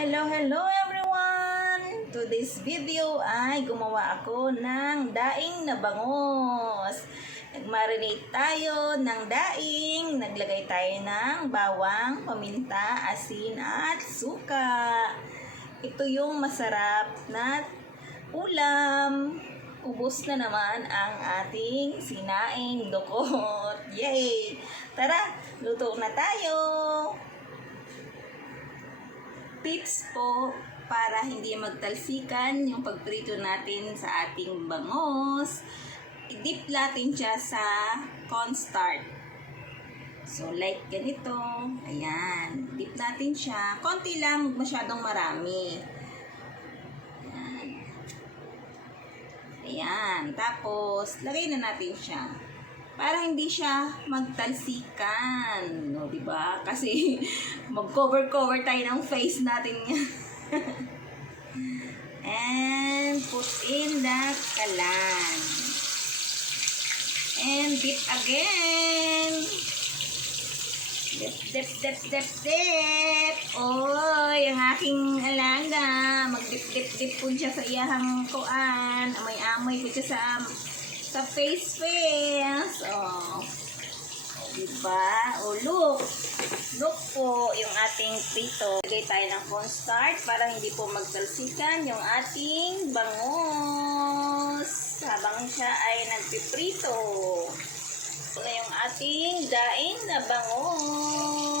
Hello everyone! Today's video ay gumawa ako ng daing na bangos. Nag-marinate tayo ng daing. Naglagay tayo ng bawang, paminta, asin at suka. Ito yung masarap na ulam. Ubos na naman ang ating sinaing dukot. Yay! Tara, luto na tayo! Tips po para hindi magtalsikan yung pagprito natin sa ating bangos. I-dip natin siya sa cornstarch. So, like ganito. Ayan. Dip natin siya. Konti lang, masyadong marami. Ayan. Ayan. Tapos, lagay na natin siya. Para hindi siya magtalsikan. No, diba? Kasi mag-cover-cover tayo ng face natin yan. And put in the kalan. And dip again. Dip. Oy, ang aking alaga. Mag-dip po siya sa iyahang kuan. Amoy-amoy po siya sa face. Oh. Diba? Oh, look po yung ating prito. Lagay tayo ng cornstarch para hindi po magtalsikan yung ating bangos habang siya ay nagpiprito. Ito na yung ating daing na bangos.